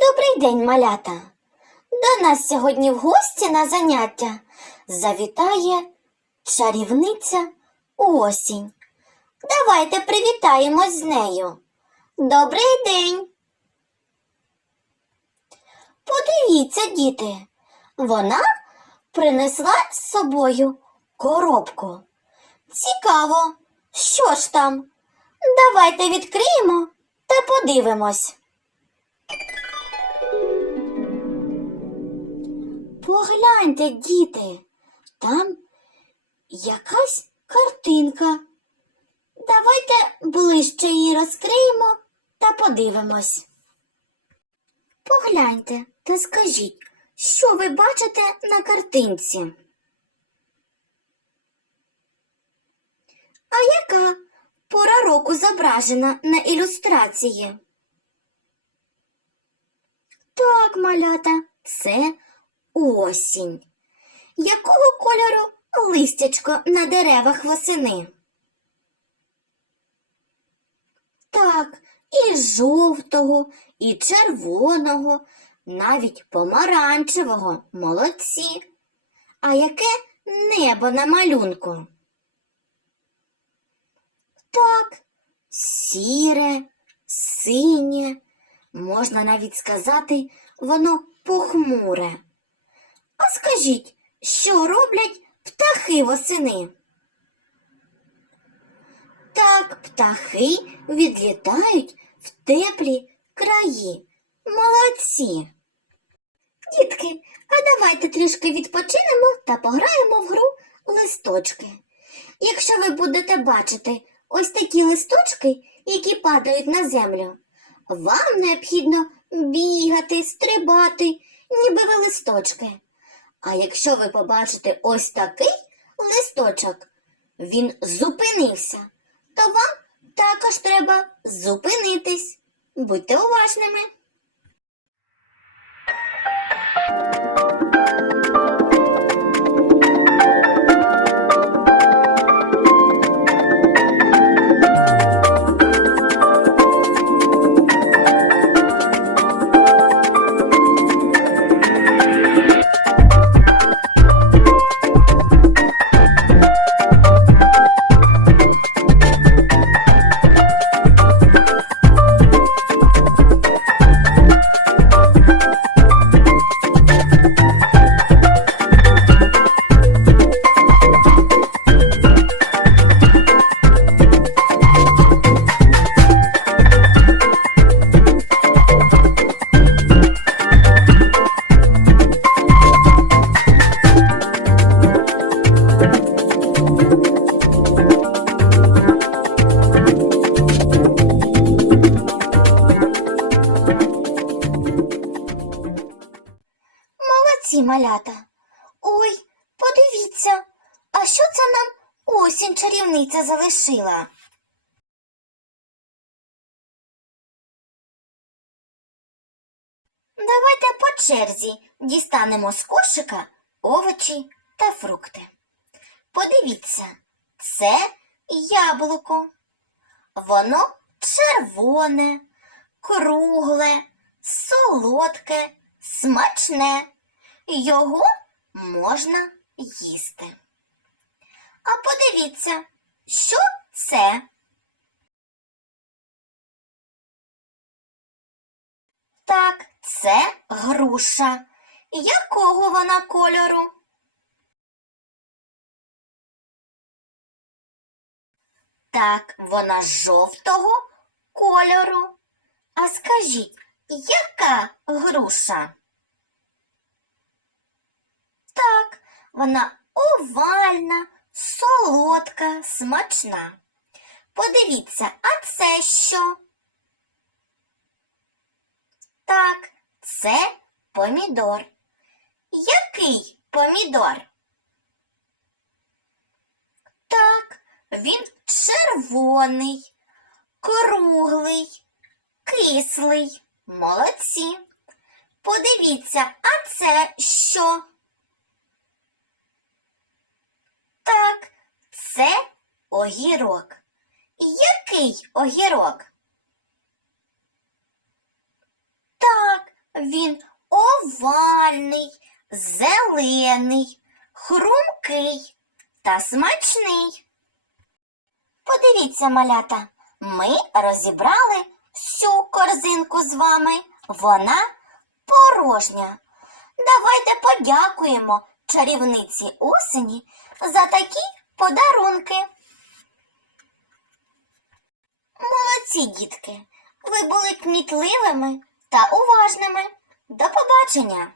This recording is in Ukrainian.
Добрий день, малята. До нас сьогодні в гості на заняття завітає чарівниця осінь. Давайте привітаємось з нею. Добрий день. Подивіться, діти, вона принесла з собою коробку. Цікаво, що ж там? Давайте відкриємо та подивимось. Погляньте, діти, там якась картинка. Давайте ближче її розкриємо та подивимось. Погляньте та скажіть, що ви бачите на картинці? А яка пора року зображена на ілюстрації? Так, малята, це осінь. Якого кольору листячко на деревах восени? Так, і жовтого, і червоного, навіть помаранчевого, молодці. А яке небо на малюнку? Так, сіре, синє, можна навіть сказати, воно похмуре. А скажіть, що роблять птахи восени? Так, птахи відлітають в теплі краї. Молодці. Дітки, а давайте трішки відпочинемо та пограємо в гру листочки. Якщо ви будете бачити ось такі листочки, які падають на землю, вам необхідно бігати, стрибати, ніби ви листочки. А якщо ви побачите ось такий листочок, він зупинився, то вам також треба зупинитись. Будьте уважними. Молодці, малята. Ой, подивіться, а що це нам осінь чарівниця залишила? Давайте по черзі дістанемо з кошика овочі та фрукти. Подивіться, це яблуко. Воно червоне, кругле, солодке, смачне. Його можна їсти. А подивіться, що це? Так, це груша. Якого вона кольору? Так, вона жовтого кольору. А скажіть, яка груша? Так, вона овальна, солодка, смачна. Подивіться, а це що? Так, це помідор. Який помідор? Так, він червоний, круглий, кислий. Молодці. Подивіться, а це що? Так, це огірок. Який огірок? Так, Він овальний, зелений, хрумкий та смачний. Подивіться, малята, ми розібрали всю корзинку з вами. Вона порожня. Давайте подякуємо чарівниці осені за такі подарунки. Молодці, дітки! Ви були кмітливими та уважними. До побачення!